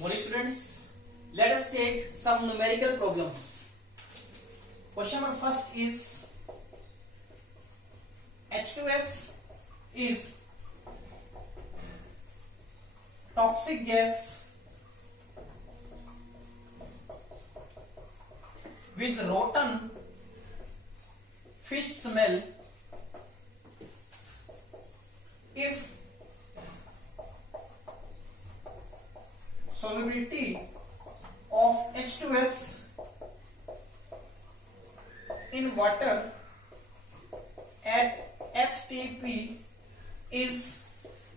Morning students, let us take some numerical problems. Question number first is H2S is toxic gas with rotten fish smell if solubility of H2S in water at STP is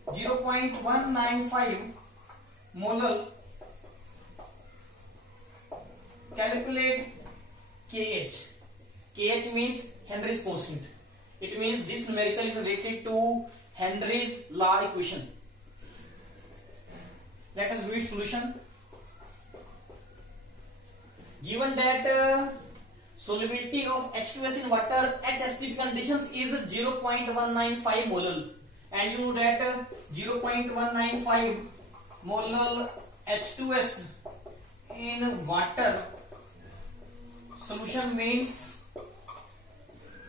0.195 molar. Calculate KH. KH means Henry's constant. It means this numerical is related to Henry's law equation. Let us read solution. Given that solubility of H2S in water at STP conditions is 0.195 molar, and you know that 0.195 molar H2S in water solution means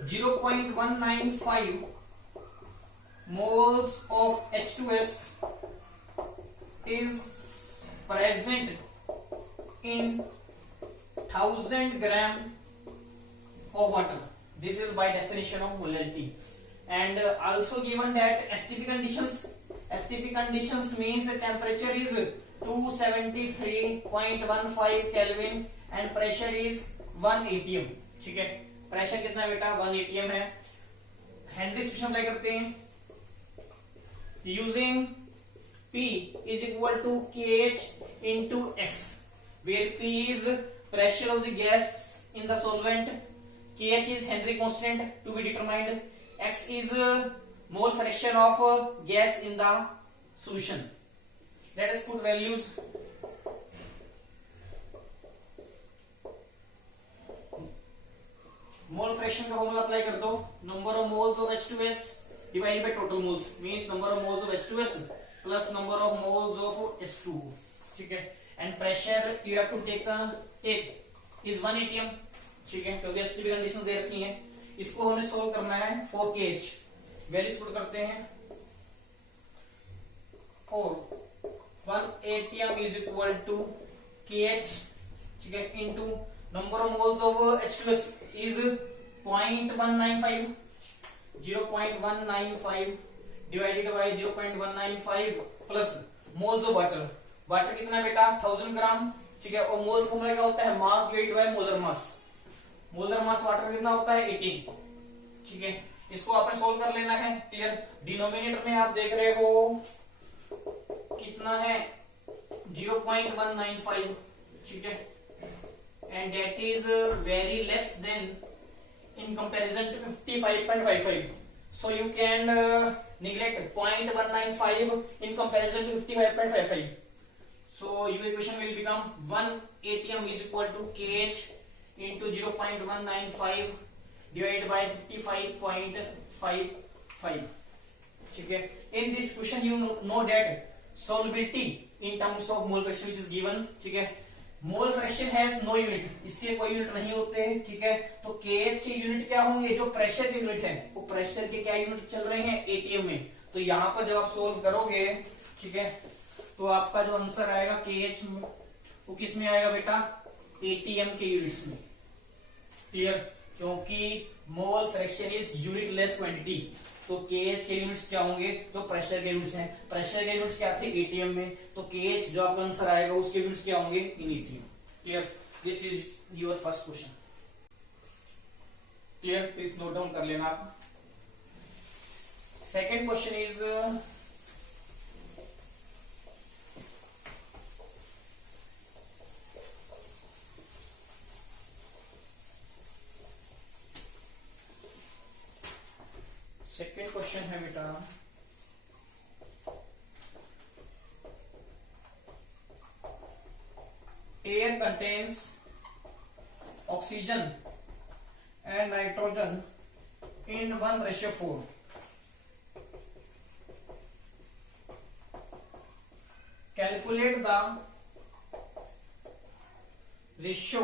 0.195 moles of H2S is present in 1000 gram of water. This is by definition of molarity. And also given that STP conditions means the temperature is 273.15 Kelvin and pressure is 1 atm. ठीक है, pressure कितना है बेटा? 1 atm है. Henry equation apply करते हैं. Using P is equal to KH into X, where P is pressure of the gas in the solvent, KH is Henry constant to be determined, X is mole fraction of gas in the solution. Let us put values. Mole fraction का formula apply कर दो. Number of moles of H2S divided by total moles means number of moles of H2S plus number of moles of H2O. ठीक है. And pressure you have to take is 1 atm. ठीक है, क्योंकि STP condition दे रखी है. इसको हमें solve करना है for KH. वैल्यूज पुट करते हैं. और 1 atm is equal to KH, ठीक है, into number of moles of H2S is 0.195 divided by 0.195 plus moles of water. Water कितना है बेटा? 1000 ग्राम. ठीक है, और मोल्स फॉर्मूला क्या होता है? Mass divided by molar mass. Molar mass water कितना होता है? 18. ठीक है, इसको अपन सोल्व कर लेना है. क्लियर. डिनोमिनेटर में आप देख रहे हो कितना है? 0.195. ठीक है, and that is very less than in comparison to 55.55. So you can neglect 0.195 in comparison to 55.55. So your equation will become 1 atm is equal to KH into 0.195 divided by 55.55. ठीक है. In this question you know that solubility in terms of mole fraction which is given. ठीक है, mole fraction has no unit, इसके कोई unit नहीं होते. ठीक है, तो KH के यूनिट क्या होंगे? जो प्रेशर के यूनिट है वो प्रेशर के क्या यूनिट चल रहे हैं? एटीएम में. तो यहाँ पर जब आप सोल्व करोगे, ठीक है, तो आपका जो आंसर आएगा KH में वो किस में आएगा बेटा? एटीएम के यूनिट्स में. क्लियर. क्योंकि mole fraction is unitless quantity, तो KH के यूनिट्स क्या होंगे? जो प्रेशर के यूनिट्स हैं. प्रेशर के यूनिट्स क्या थे? एटीएम में. तो KH जो आपका आंसर आएगा उसके यूनिट्स क्या होंगे? In atm. Clear. This is your first question. Clear. Please note down कर लेना आप. Second question is second question है बेटा, air contains oxygen and nitrogen in 1:4. Calculate the ratio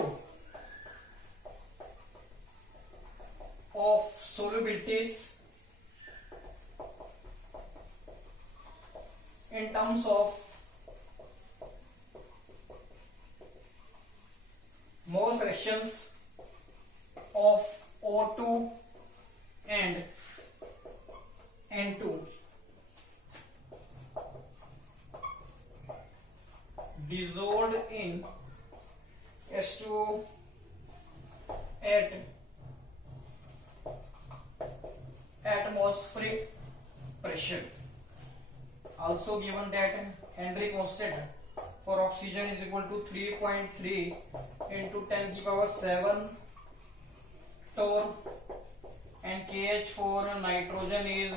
of solubilities in terms of mole fractions of O2 and N2 dissolved in H2O at atmospheric pressure. Also given that Henry constant for oxygen is equal to 3.3 into 10 की power 7 torr and KH for nitrogen is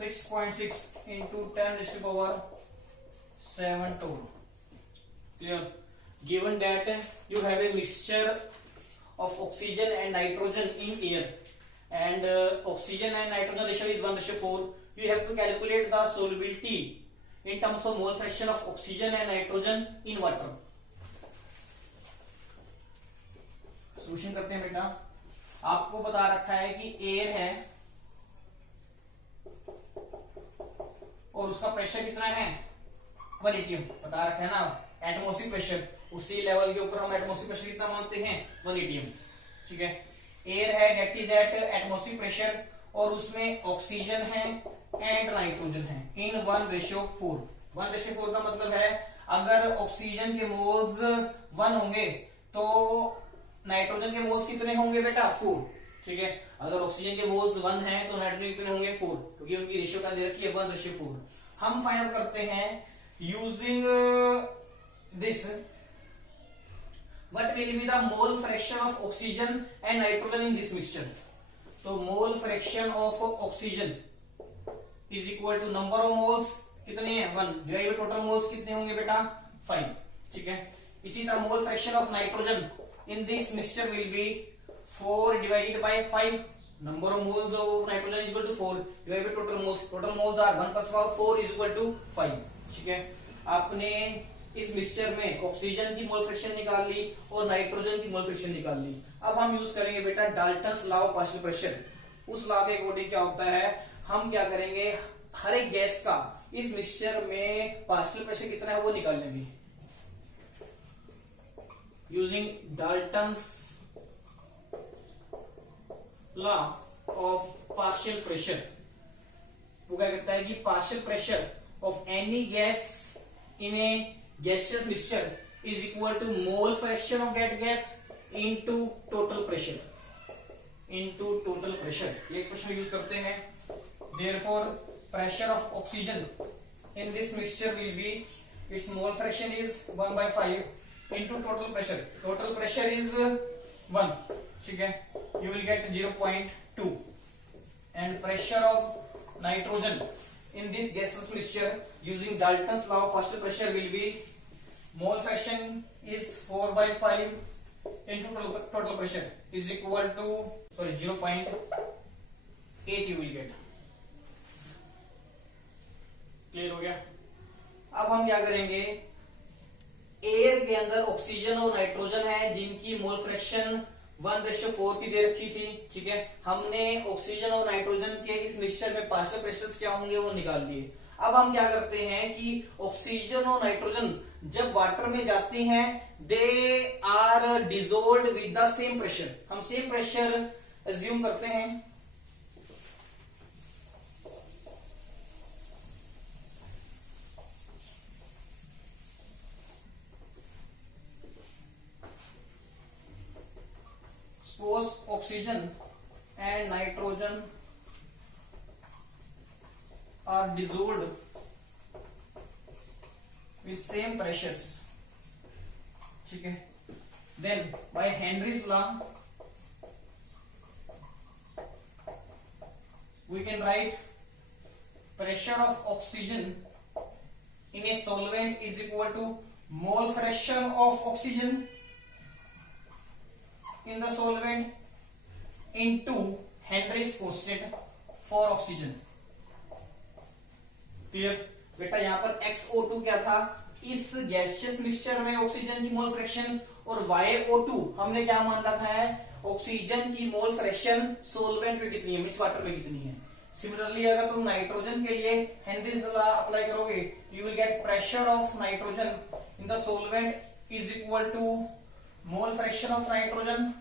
6.6 into 10 raised to power 7 torr. Clear? Given that you have a mixture of oxygen and nitrogen in air and oxygen and nitrogen ratio is 1:4, you have to calculate the solubility in terms of mole fraction of oxygen and nitrogen in water. Solution करते हैं बेटा. आपको बता रखा है कि air है और उसका प्रेशर कितना है 1 atm बता रखा है ना. एटमॉस्फेरिक प्रेशर उसी लेवल के ऊपर हम एटमॉस्फेरिक प्रेशर कितना मानते हैं 1 atm. ठीक है. एयर है that is at atmospheric pressure और उसमें ऑक्सीजन है एंड नाइट्रोजन है इन 1:4. 1:4 का मतलब है अगर ऑक्सीजन के मोल्स 1 होंगे तो नाइट्रोजन के मोल्स कितने होंगे बेटा 4. ठीक है. अगर ऑक्सीजन के मोल्स 1 है तो नाइट्रोजन कितने होंगे 4 क्योंकि उनकी रेशियो क्या दे रखी है 1:4. हम फाइंड आउट करते हैं using this what will be the mole fraction of oxygen and nitrogen in this mixture. तो mole fraction of oxygen is equal to number of moles कितने हैं 1 डिवाइड बाय टोटल मोल्स कितने होंगे बेटा 5. ठीक है. इसी तरह mole fraction of nitrogen in this mixture will be 4 divided by 5. number of moles of nitrogen is equal to 4 divided by total moles. total moles are 1 plus 4 is equal to 5. ठीक है. आपने इस मिक्सचर में oxygen की mole fraction निकाल ली और nitrogen की mole fraction निकाल ली. अब हम यूज करेंगे बेटा Dalton's law of partial pressure. उस लॉ के अकॉर्डिंग क्या होता है हम क्या करेंगे हर एक गैस का इस मिक्सचर में पार्शियल प्रेशर कितना है वो निकाल लेंगे using Dalton's law of partial pressure. वो क्या कहता है कि partial pressure of any gas in a gaseous mixture is equal to mole fraction of that gas into total pressure. ये एक्सप्रेशन यूज करते हैं. therefore pressure of oxygen in this mixture will be its mole fraction is 1/5 into total pressure. total pressure is 1. ठीक है. you will get 0.2 and pressure of nitrogen in this gaseous mixture using Dalton's law of partial pressure will be mole fraction is 4/5 into total pressure is equal to 0.8 you will get. Clear हो गया. अब हम क्या करेंगे air के अंदर oxygen और nitrogen है जिनकी मोल फ्रैक्शन 1:4 की दे रखी थी. ठीक है. हमने ऑक्सीजन और नाइट्रोजन के इस मिक्सचर में पार्शियल प्रेशर्स क्या होंगे वो निकाल लिए. अब हम क्या करते हैं कि ऑक्सीजन और नाइट्रोजन जब वाटर में जाती हैं they are dissolved with the same pressure. हम सेम प्रेशर अज्यूम करते हैं. suppose oxygen and nitrogen are dissolved with same pressures. ठीक है. then by Henry's law we can write pressure of oxygen in a solvent is equal to mole fraction of oxygen in the solvent into Henry's constant for oxygen. Clear बेटा. यहां पर XO2 क्या था इस gaseous mixture में oxygen की mole fraction और YO2 हमने क्या मान रखा है, ऑक्सीजन की मोल फ्रैक्शन सोलवेंट में कितनी है, मिक्स वाटर में कितनी है। सिमिलरली अगर तुम नाइट्रोजन के लिए हेनरीज लॉ अप्लाई करोगे, you will get pressure of nitrogen in the solvent is equal to mole fraction of nitrogen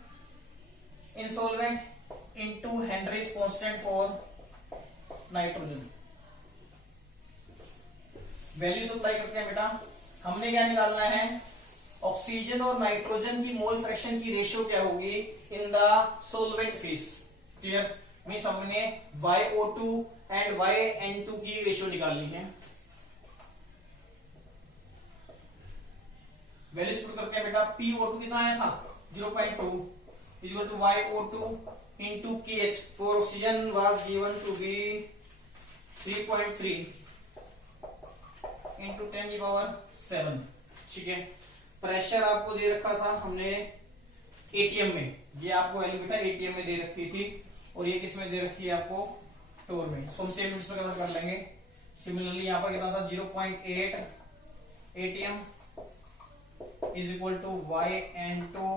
in solvent into Henry's constant for nitrogen. Values apply करते हैं बेटा। हमने क्या निकालना है, ऑक्सीजन और नाइट्रोजन की मोल फ्रैक्शन की रेशियो क्या होगी इन the solvent phase. Clear, means हमने YO2 एंड YN2 की रेशियो निकालनी है। वैल्यूज पुट करते हैं बेटा। PO2 कितना आया था 0.2 equal to YO2 into KH for oxygen was given to be 3.3 into 10 की पावर 7। ठीक है, प्रेशर आपको दे रखा था हमने ATM में, ये आपको वैल्यू बेटा ATM में दे रखी थी, और ये किस में दे रखी है आपको टोर में। सो हम 7 मिनट्स में कर लेंगे। सिमिलरली यहाँ पर कितना था 0.8 ATM is equal to YN2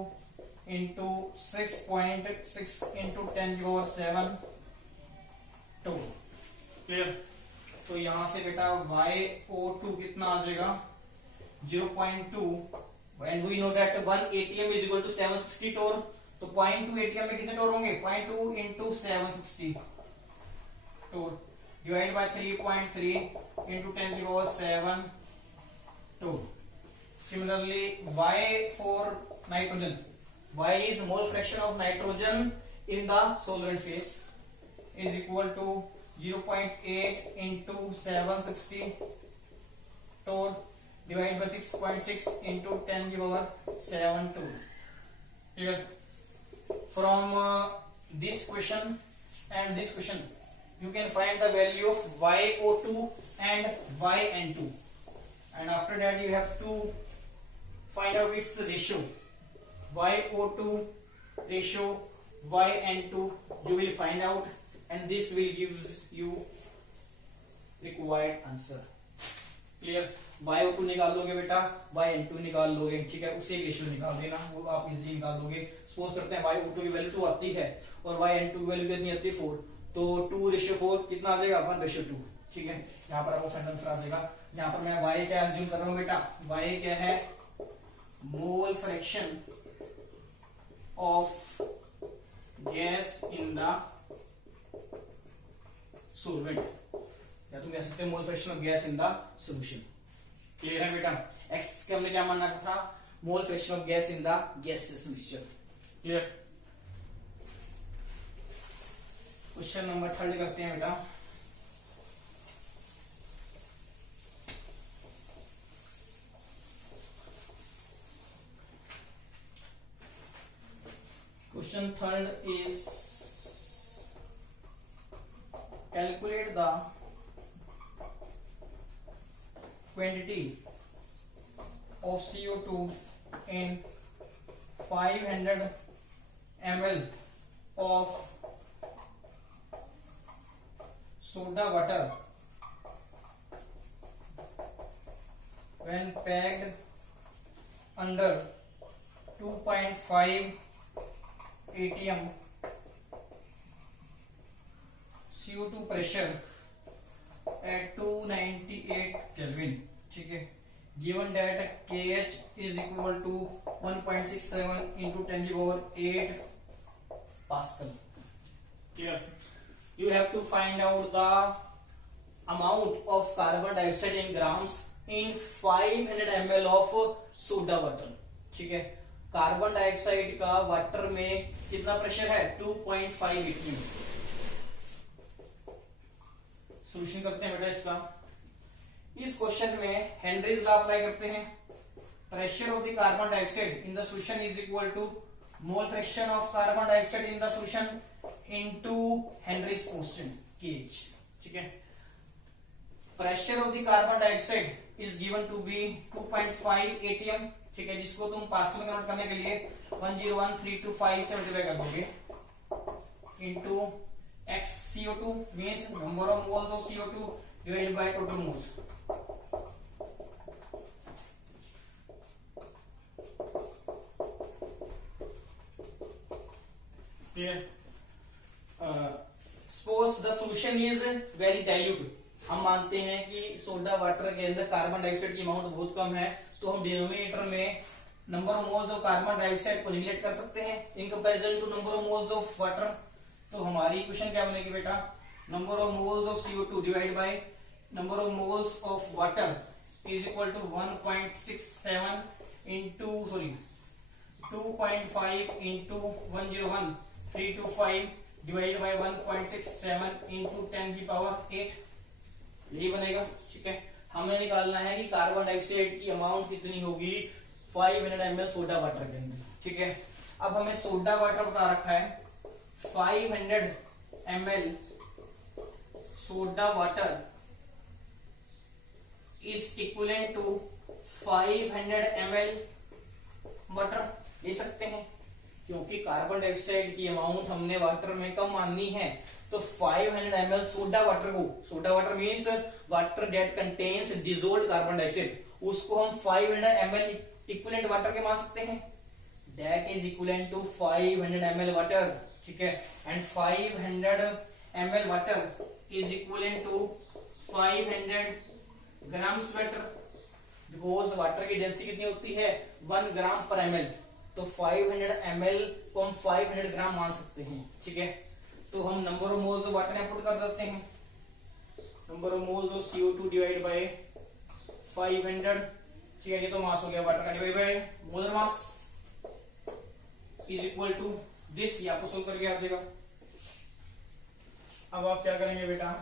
into 6.6 into 10 की पावर 7 टोर। क्लियर, तो यहां से बेटा YO2 कितना आ जाएगा 0.2 and we know that 1 ATM is equal to 760 टोर, तो 0.2 ATM में कितने टोर होंगे 0.2 into 760 torr divide by 3.3 into 10 की power 7 torr. Similarly Y for nitrogen, Y is mole fraction of nitrogen in the solvent phase is equal to 0.8 into 760 torr divided by 6.6 into 10 की power 7 torr। Clear? From this question and this question you can find the value of YO2 and YN2, and after that you have to find out its ratio, YO2 ratio, YN2 you will find out, and this will give you required answer। Clear, YO2 निकाल लोगे बेटा, YN2 निकाल लोगे, ठीक है, उसे ratio निकाल देना, वो आप इजीली निकाल दोगे। सपोज करते हैं YO2 की वैल्यू 2 आती है और YN2 की वैल्यू कितनी आती है 4, तो 2:4 कितना आ जाएगा 1:2। ठीक है, यहाँ पर आपको फाइनल आंसर आ जाएगा। यहाँ पर मैं Y क्या एज्यूम कर रहा हूँ बेटा, Y क्या है mole fraction of gas in the solvent, या तुम कह सकते हो मोल fraction of gas in the solution. Clear है बेटा। एक्स के हमने क्या मानना था, मोल fraction of gas in the gaseous mixture. Clear. Question number 3 करते हैं बेटा। Question 3 is calculate the quantity of CO2 in 500 ml of soda water when packed under 2.5 ATM CO2 pressure at 298 Kelvin। ठीक है, given that KH is equal to 1.67 into 10 की power 8 Pascal। Clear? You have to find out the amount of carbon dioxide in grams in 500 ml of soda water। ठीक है, carbon dioxide का water में कितना pressure है 2.5 ATM। Solution करते हैं बेटा इसका। इस क्वेश्चन में हेनरीज लॉ अप्लाई करते हैं। Pressure of the carbon dioxide in the solution is equal to mole fraction of carbon dioxide in the solution into Henry's constant KH। ठीक है, pressure of the carbon dioxide is given to be 2.5 ATM। ठीक है, जिसको तुम pascal में convert करने के लिए 101.325 से मल्टीप्लाई कर दोगे into x CO2 means number of moles of CO2 divided by total moles. Clear. Suppose the solution is very dilute, हम मानते हैं कि सोडा वाटर के अंदर कार्बन डाइऑक्साइड की अमाउंट बहुत कम है, तो हम डिनोमिनेटर में number of moles of carbon dioxide को निगलेक्ट कर सकते हैं in comparison to number of moles of water. तो हमारी इक्वेशन क्या बनेगी बेटा, number of moles of CO2 divide by number of moles of water is equal to 1.67 into 2.5 into 101 325 divide by 1.67 into 10 की पावर 8, यही बनेगा। ठीक है, हमें निकालना है कि कार्बन डाइऑक्साइड की अमाउंट कितनी होगी 500 ml सोडा वाटर के अंदर। ठीक है, अब हमें सोडा वाटर बता रखा है 500 ml soda water is equivalent to 500 ml water ले सकते हैं, क्योंकि कार्बन डाइऑक्साइड की अमाउंट हमने वाटर में कम माननी है, तो 500 ml सोडा वाटर को, soda water means water that contains dissolved carbon dioxide, उसको हम 500 ml इक्विवेलेंट वाटर के मान सकते हैं, that is equivalent to 500 ml water. ठीक है, and 500 ml water is equivalent to 500 grams water, because water की डेंसिटी कितनी होती है 1 ग्राम पर ml, तो 500 ml को हम 500 ग्राम मान सकते हैं। ठीक है, तो हम number of moles of water put कर देते हैं, number of moles of CO2 divide bye 500। ठीक है, ये तो मास हो गया वाटर का, divide by molar mass is equal to this, ये आपको सोल्व करके आ जाएगा। अब आप क्या करेंगे बेटा,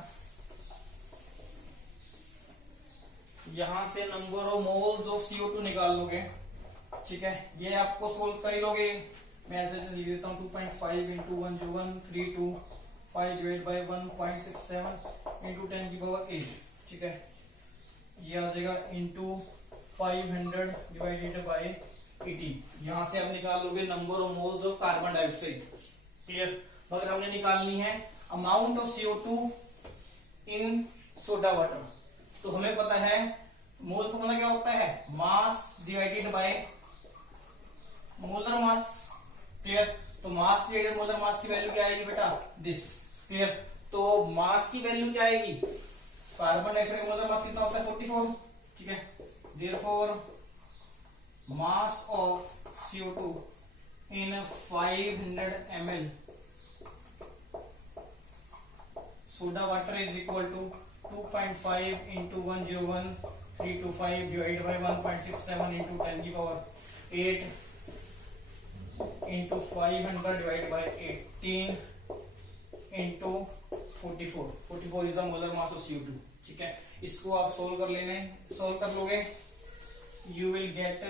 यहां से number of moles of CO2 निकाल लोगे। ठीक है, ये आपको सोल्व कर ही लोगे, मैं ऐसे लिख देता हूँ 2.5 इंटू 101 325 डिवाइड बाय 1.67 इंटू 10 की पावर 8। ठीक है, ये आ जाएगा इंटू 500 डिवाइडेड बाय 18। यहां से आप निकाल लोगे number of moles of carbon dioxide. Clear, मगर हमने निकालनी है amount of CO2 in soda water, तो हमें पता है मोल्स का क्या होता है mass divided by molar mass. Clear, तो मास डिवाइडेड मोलर मास की वैल्यू क्या आएगी बेटा दिस। क्लियर, तो मास की वैल्यू क्या आएगी, कार्बन डाइऑक्साइड का मोलर मास कितना होता है 44। ठीक है, therefore mass of CO2 in 500 ml soda water is equal to 2.5 into 101 325 divided by 1.67 into 10 की power 8 into 500 divided by 18 into 44। 44 is the molar mass of CO2। ठीक है, इसको आप सोल्व कर लेने, सोल्व कर लोगे, you will get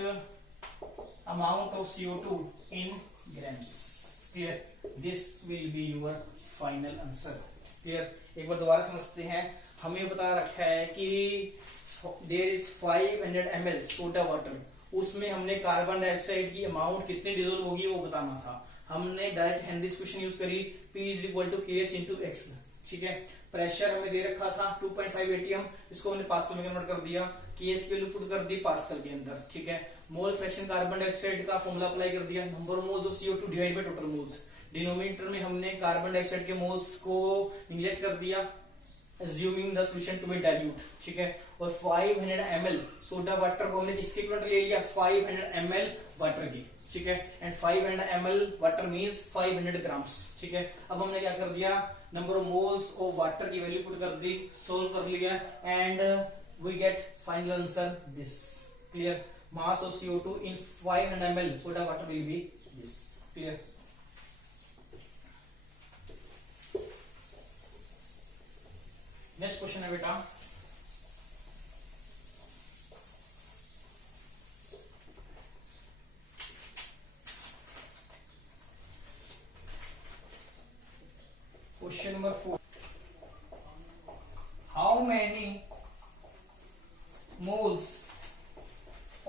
amount of CO2 in grams। Clear, this will be your final answer। Clear, एक बार दोबारा समझते हैं, हमें बता रखा है कि there is 500 ml soda water, उसमें हमने कार्बन डाइऑक्साइड की अमाउंट कितनी डिसॉल्व होगी वो बताना था। हमने डायरेक्ट हेनरी इक्वेशन यूज करी, P is equal to KH into X। ठीक है, प्रेशर हमें दे रखा था 2.5 ATM, इसको हमने पास्कल में कन्वर्ट कर दिया, KH की वैल्यू पुट कर दी पास्कल के अंदर। ठीक है, मोल फ्रैक्शन कार्बन डाइऑक्साइड का फॉर्मूला अप्लाई कर दिया, number of moles of CO2 divide by total moles. Denominator में हमने कार्बन डाइऑक्साइड के मोल्स को निगलेक्ट कर दिया, assuming the solution to be dilute। ठीक है, और 500 ml सोडा वाटर को हमने किसके इक्विवेलेंट ले लिया 500 ml वाटर की। ठीक है, and 500 ml water means 500 grams. ठीक है, अब हमने क्या कर दिया, number of moles of water की वैल्यू पुट कर दी, सोल्व कर लिया, and we get final answer this. Clear, mass of CO2 in 500 ml soda water will be this. Clear, next question है बेटा, question number 4, how many moles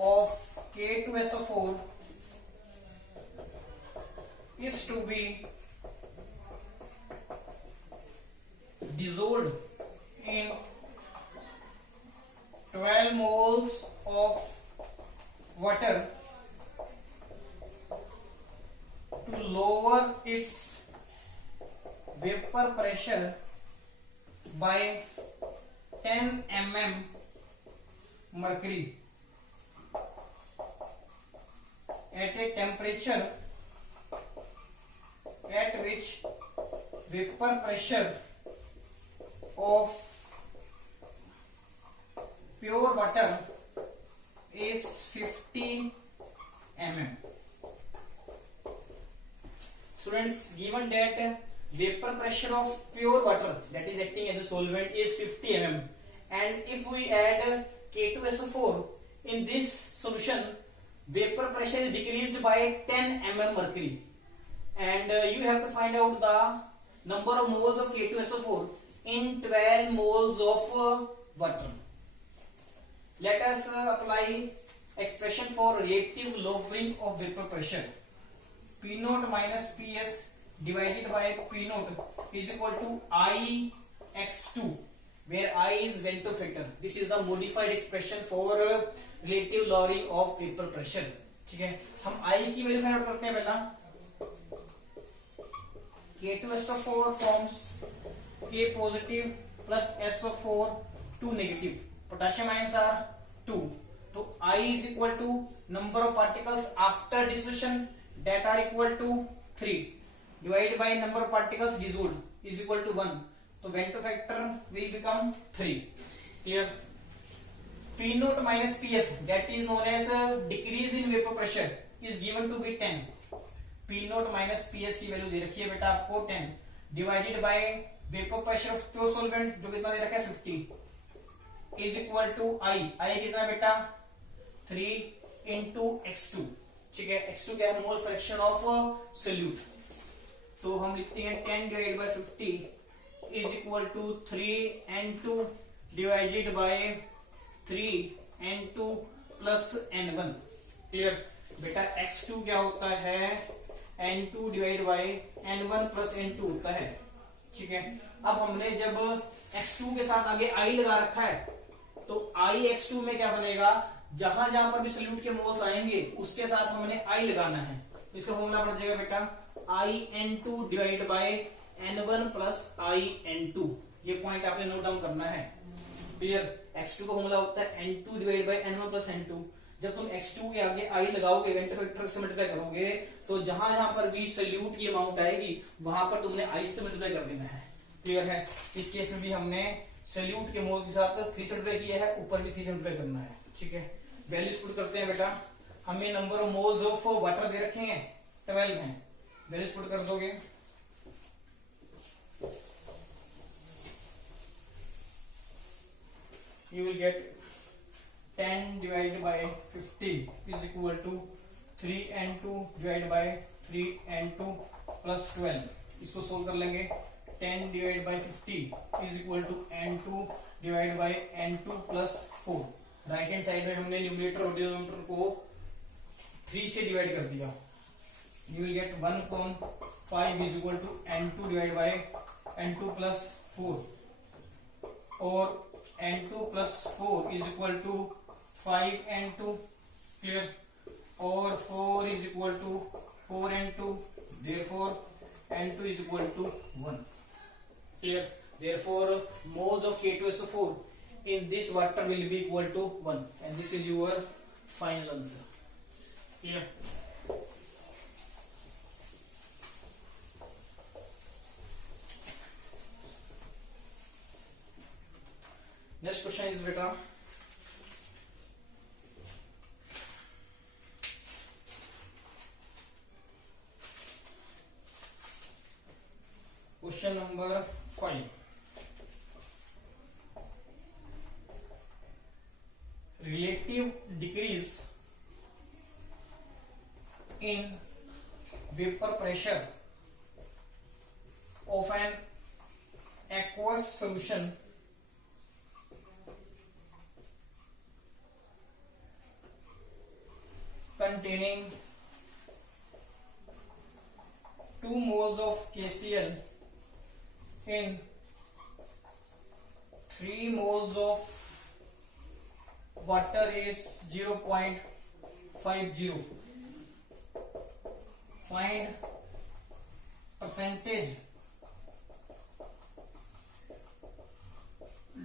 of K2SO4 is to be dissolved in 12 moles of water to lower its pressure by 10 mm mercury at a temperature at which vapor pressure of pure water is 50 mm. Students, given that vapor pressure of pure water that is acting as a solvent is 50 mm, and if we add K2SO4 in this solution, vapor pressure is decreased by 10 mm mercury, and you have to find out the number of moles of K2SO4 in 12 moles of water. Let us apply expression for reactive lowering of vapor pressure. P naught minus Ps divided by P naught is equal to Ix2, where I is Ventov factor. This is the modified expression for relative lowering of vapor pressure. ठीक है, हम I की value find out करते हैं पहला. K2SO4 forms K positive plus SO4 2 negative. Potassium ions are 2. So I is equal to number of particles after dissolution that are equal to 3 divided by number of particles dissolved is equal to 1. So Ventov factor will become 3. Clear? P naught minus Ps, that is known as decrease in vapor pressure, is given to be 10. P naught minus Ps की value दे रखी है बेटा आपको 10 divided bye vapour pressure of pure solvent जो कितना दे रखा है 50 is equal to आई कितना बेटा 3 into x2. ठीक है, x2 क्या है, मोल फ्रैक्शन ऑफ सोल्यूट. तो हम लिखते हैं 10 divided by 50 is equal to 3n2 divided by 3n2 plus n1. Clear बेटा, x2 क्या होता है, n2 divide bye n1 plus n2 होता है. ठीक है, अब हमने जब x2 के साथ आगे i लगा रखा है तो i x2 में क्या बनेगा, जहां जहां पर भी सोल्यूट के मोल्स आएंगे उसके साथ हमने I लगाना है. तो इसका फॉर्मूला बन जाएगा बेटा IN2 divide by N1 plus IN2. ये पॉइंट आपने नोट डाउन करना है. क्लियर? X2 का फॉर्मूला होता है N2 divide bye N1 plus N2. जब तुम X2 के आगे I लगाओगे, वेंटो फैक्टर से मल्टीप्लाई करोगे, तो जहां जहां पर भी सोल्यूट की अमाउंट आएगी वहां पर तुमने I से मल्टीप्लाई कर देना है. क्लियर है? इस केस में भी हमने सोल्यूट के मोल्स के साथ 3 से मल्टीप्लाई किया है, ऊपर भी 3 से मल्टीप्लाई करना है. ठीक है, वैल्यूज पुट करते हैं बेटा. हमें number of moles of water दे रखे हैं 12 हैं. वैल्यूज पुट कर दोगे, you will get 10 divided by 50 is equal to 3n2 divided by 3n2 plus 12. इसको सोल्व कर लेंगे. 10 divided by 50 is equal to n2 divided by n2 plus 4. Right hand side में हमने न्यूमरेटर और डिनोमिनेटर को 3 से डिवाइड कर दिया. You will get 1/5 is equal to n2 divide by n2 plus 4 और n2 plus 4 is equal to 5n2. Clear? और 4 is equal to 4n2. Therefore n2 is equal to 1. Clear? Therefore moles of K2SO4 in this water will be equal to 1, and this is your final answer. Clear? Next question is beta, question number 5. Relative decrease in vapor pressure of an aqueous solution containing 2 moles of KCl in 3 moles of water is 0.50. Find percentage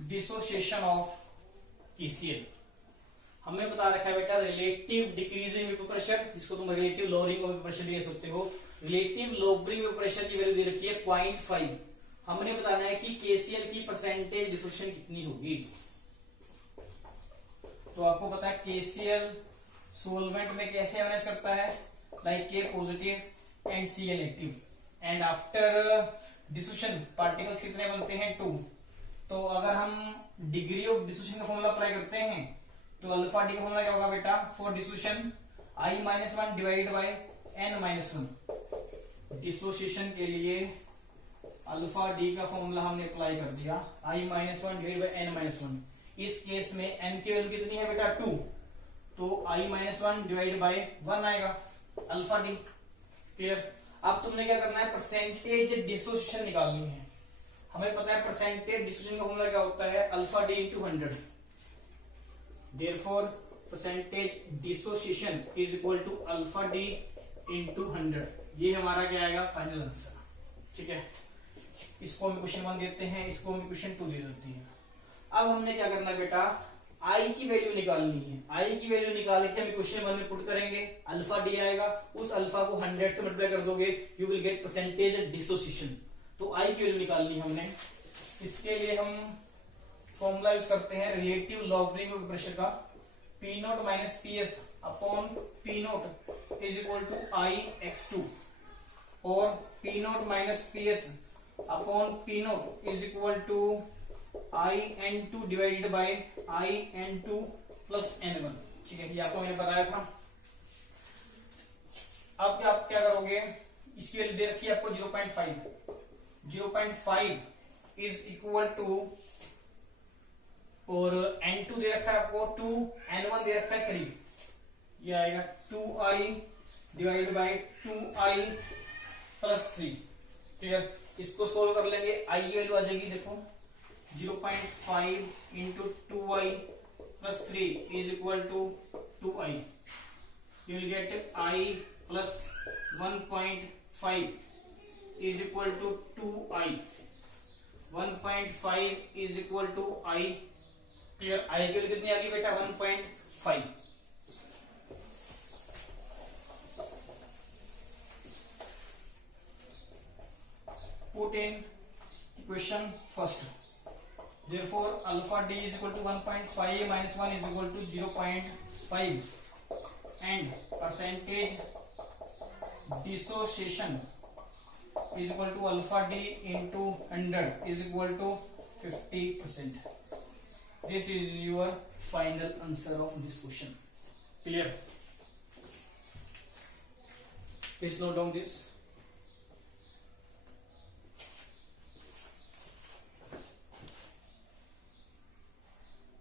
dissociation of KCl। हमने बता रखा है बेटा relative decreasing vapour pressure, जिसको तुम relative lowering of vapour pressure भी कह सकते हो। रिलेटिव लोअरिंग वेपर प्रेशर की वैल्यू दे रखी है 0.5। हमने बताना है कि KCl की परसेंटेज डिसोसिएशन कितनी होगी। तो आपको पता है KCl सोलवेंट में कैसे एवरेज करता है, like K positive and Cl negative, and after dissociation particles कितने बनते हैं 2। तो अगर हम डिग्री ऑफ डिसोसिएशन का फॉर्मूला अप्लाई करते हैं तो अल्फा डी का फॉर्मूला क्या होगा बेटा, for dissociation I-1 divided by N-1। Dissociation के लिए अल्फा डी का फॉर्मूला हमने अप्लाई कर दिया, I-1 डिवाइडेड बाय N-1। इस केस में n की वैल्यू कितनी है बेटा 2, तो I-1 डिवाइड बाय 1 आएगा अल्फा डी। क्लियर। अब तुमने क्या करना है, परसेंटेज डिसोसिएशन निकालनी है। हमें पता है परसेंटेज डिसोसिएशन का फॉर्मूला क्या होता है, alpha D into 100। Therefore percentage dissociation is equal to alpha D into 100। ये हमारा क्या आएगा फाइनल आंसर। ठीक है, इसको हम क्वेश्चन 1 देते हैं, इसको हम क्वेश्चन 2 दे देते हैं। अब हमने क्या करना है बेटा, आई की वैल्यू निकालनी है। आई की वैल्यू निकाल के हम क्वेश्चन 1 में पुट करेंगे, अल्फा डी आएगा, उस अल्फा को 100 से मल्टीप्लाई कर दोगे, you will gate percentage dissociation. तो आई की वैल्यू निकालनी हमने। इसके लिए हम फॉर्मूला यूज करते हैं रिलेटिव लॉगरिथम ऑफ प्रेशर का, P not minus PS upon P not is equal to I(x2) और P not minus PS upon P not is equal to I(n2) divided by I(n2) plus N1। ठीक है, ये आपको मैंने बताया था। अब आप क्या करोगे, इसकी वैल्यू दे रखी है आपको 0.5। 0.5 इज इक्वल टू, और N2 दे रखा है आपको 2, N1 दे रखा है 3, ये आएगा 2I divide by 2I plus 3। Clear. इसको सोल्व कर लेंगे, I की वैल्यू आ जाएगी, देखो 0.5 into 2I plus 3 is equal to 2I। You will get I plus 1.5 is equal to 2I। 1.5 is equal to I। Clear. I की value कितनी आ गई बेटा 1.5। Put in equation first, therefore alpha d is equal to 1.5 minus 1 is equal to 0.5 and percentage dissociation is equal to alpha d into 100 is equal to 50%. This is your final answer of this question. Clear? Please note down this.